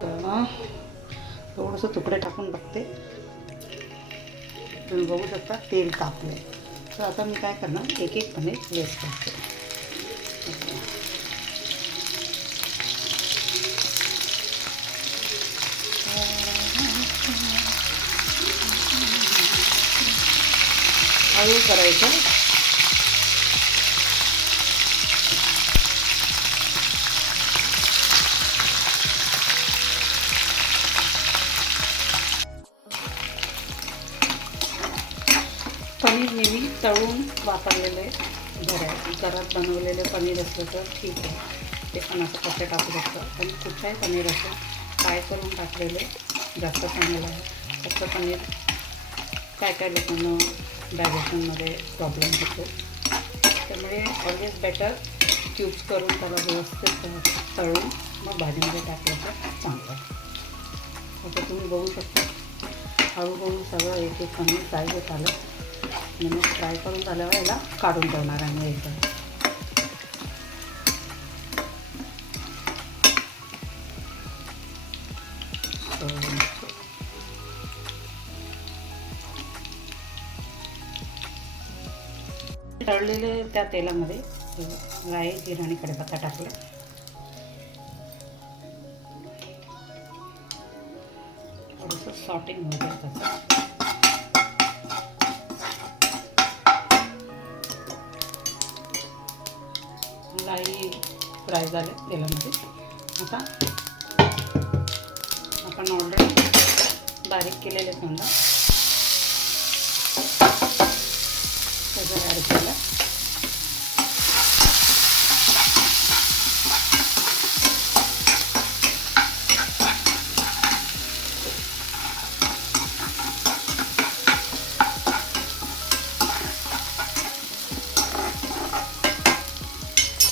थोडंसं तुकडे टाकून बघते. तुम्ही बघू शकता तेल तापले. तर आता मी काय करणार, एक एक पनीर प्लेस करते. हळू करायचं. पनीर नेहमी तळून वापरलेले घरात बनवलेले पनीर असलं तर ठीक आहे, ते पण असं कसे टाकू शकतं. पण कुठलाही पनीर असं फ्राय करून टाकलेले जास्त चांगलं आहे. फक्त पनीर काय काय लोकांना डायजेशनमध्ये प्रॉब्लेम होतो, त्यामुळे ऑलवेज बेटर क्यूब्स करून त्याला व्यवस्थित तळून मग भाजीमध्ये टाकलं तर चांगलं. आता तुम्ही बघू शकता हळूहळू सगळं एक एक पनीर फ्राय होत आलं. मग फ्राय करून झाल्यावर याला काढून ठेवणार आहे एकदम. तळलेले त्या तेलामध्ये राई, जिरा आणि कढीपत्ता टाकला. थोडंसं सॉटिंग होऊ द्या त्याचं. राई फ्राय झाले तेलामध्ये. आता आपण ऑलरेडी बारीक केलेले कांदा सगळं ॲड केलं.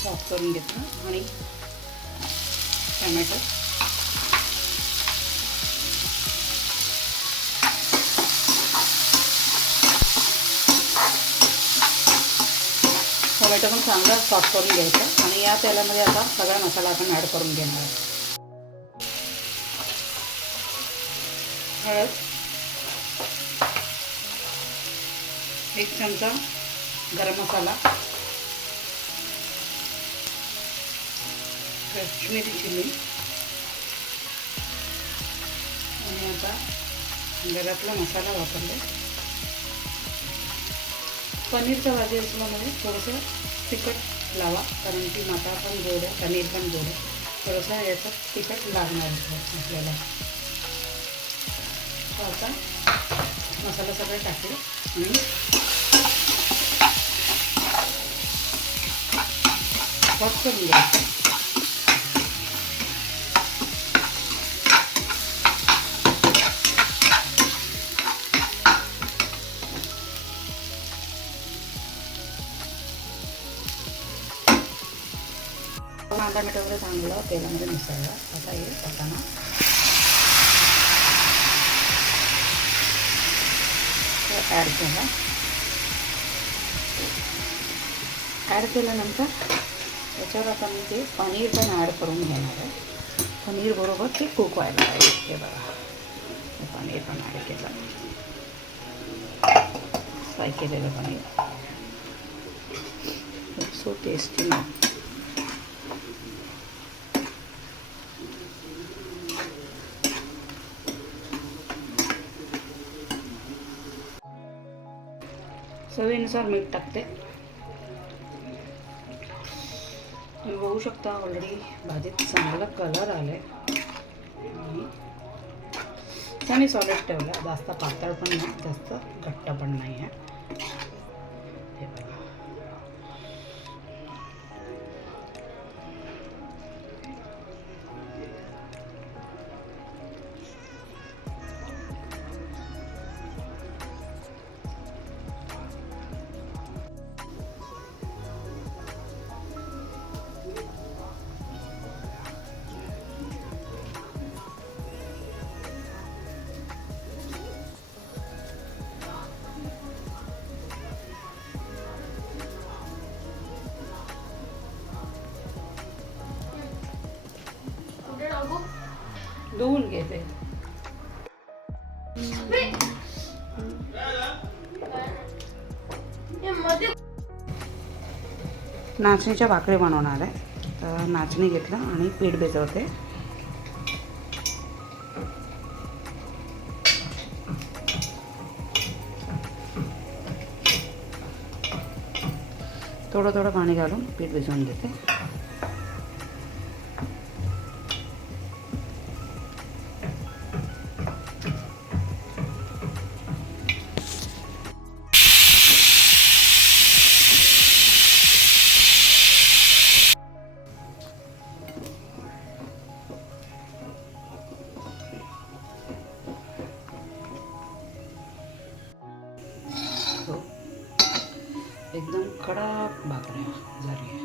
सॉस करून घेतलं आणि टमॅटो पण चांगला सॉस करून घ्यायचं. आणि या तेलामध्ये आता सगळा मसाला आपण ॲड करून घेणार आहे. हळद, 1 चमचा गरम मसाला, काश्मीरी चिली आणि आता घरातला मसाला वापरला. पनीरचा भाजी असल्यामुळे थोडंसं तिखट लावा, कारण की मासा पण गोड आहे, पनीर पण गोड आहे. थोडंसं याचं तिखट लागणार आहे आपल्याला. आता मसाला सगळं टाकले आणि वॉश करून घ्यायचं. कांदा मिठ वगैरे चांगलं तेलामध्ये मिसळलं. आता हे वाटाणा ॲड केला. ॲड केल्यानंतर त्याच्यावर आता मी ते पनीर पण ॲड करून घेणार आहे. पनीर बरोबर ते कुक व्हायला पाहिजे. हे बघा, पनीर पण ॲड केलं, फ्राय केलेलं पनीर. So tasty. चवीनुसार मीठ टाकते. तुम्ही बघू शकता ऑलरेडी भाजीत चांगला कलर आलाय आणि सॉलिड ठेवला. जास्त पातळ पण नाही, जास्त घट्ट पण नाही आहे. हे बघा, धुवून घेते. नाचणीच्या भाकरी बनवणार आहे. तर नाचणी घेतलं आणि पीठ भिजवते. थोडं थोडं पाणी घालून पीठ भिजवून घेते. एकदम कडक भाकऱ्या झाल्या.